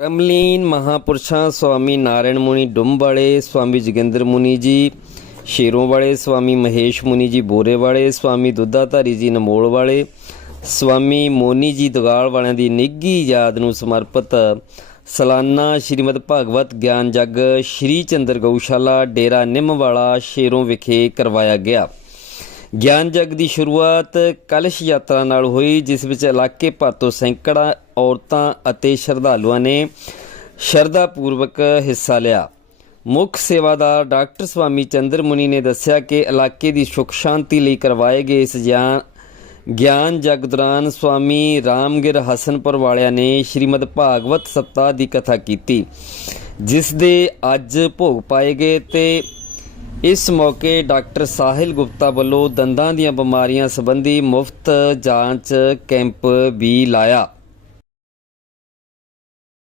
ਰਮਲੀਨ ਮਹਾਪੁਰਸ਼ਾਂ ਸਵਾਮੀ ਨਾਰਾਇਣ ਮੁਨੀ ਡੁੰਬ ਵਾਲੇ ਸਵਾਮੀ ਜੋਗਿੰਦਰ ਮੁਨੀ ਜੀ ਸ਼ੇਰੋਂ ਵਾਲੇ ਸਵਾਮੀ ਮਹੇਸ਼ ਮੁਨੀ ਜੀ ਬੋਰੇ ਵਾਲੇ ਸਵਾਮੀ ਦੁੱਧਾਧਾਰੀ ਜੀ ਨਮੋਲ ਵਾਲੇ ਸਵਾਮੀ ਮੋਨੀ ਜੀ ਦਗਾਲ ਵਾਲਿਆਂ ਦੀ ਨਿੱਘੀ ਯਾਦ ਨੂੰ ਸਮਰਪਿਤ ਸਲਾਨਾ ਸ਼੍ਰੀਮਦ ਭਾਗਵਤ ਗਿਆਨ ਜਗ, ਸ਼੍ਰੀ ਚੰਦਰ ਗਊਸ਼ਾਲਾ, ਡੇਰਾ ਨਿੰਮ ਵਾਲਾ ਸ਼ੇਰੋਂ ਵਿਖੇ ਕਰਵਾਇਆ ਗਿਆ। ਗਿਆਨ ਜਗ ਦੀ ਸ਼ੁਰੂਆਤ ਕਲਸ਼ ਯਾਤਰਾ ਨਾਲ ਹੋਈ, ਜਿਸ ਵਿੱਚ ਇਲਾਕੇ ਭਰ ਤੋਂ ਸੈਂਕੜਾ ਔਰਤਾਂ ਅਤੇ ਸ਼ਰਧਾਲੂਆਂ ਨੇ ਸ਼ਰਧਾ ਪੂਰਵਕ ਹਿੱਸਾ ਲਿਆ। ਮੁੱਖ ਸੇਵਾਦਾਰ ਡਾਕਟਰ ਸਵਾਮੀ ਚੰਦਰ ਮੁਨੀ ਨੇ ਦੱਸਿਆ ਕਿ ਇਲਾਕੇ ਦੀ ਸੁਖ ਸ਼ਾਂਤੀ ਲਈ ਕਰਵਾਏ ਗਏ ਇਸ ਗਿਆਨ ਗਿਆਨ ਜਗ ਦੌਰਾਨ ਸਵਾਮੀ ਰਾਮਗਿਰ ਹਸਨਪੁਰ ਵਾਲਿਆਂ ਨੇ ਸ਼੍ਰੀਮਦ ਭਾਗਵਤ ਸਪਤਾਹ ਦੀ ਕਥਾ ਕੀਤੀ, ਜਿਸ ਦੇ ਅੱਜ ਭੋਗ ਪਾਏ ਗਏ ਤੇ ਇਸ ਮੌਕੇ ਡਾਕਟਰ ਸਾਹਿਲ ਗੁਪਤਾ ਵੱਲੋਂ ਦੰਦਾਂ ਦੀਆਂ ਬਿਮਾਰੀਆਂ ਸੰਬੰਧੀ ਮੁਫਤ ਜਾਂਚ ਕੈਂਪ ਵੀ ਲਾਇਆ।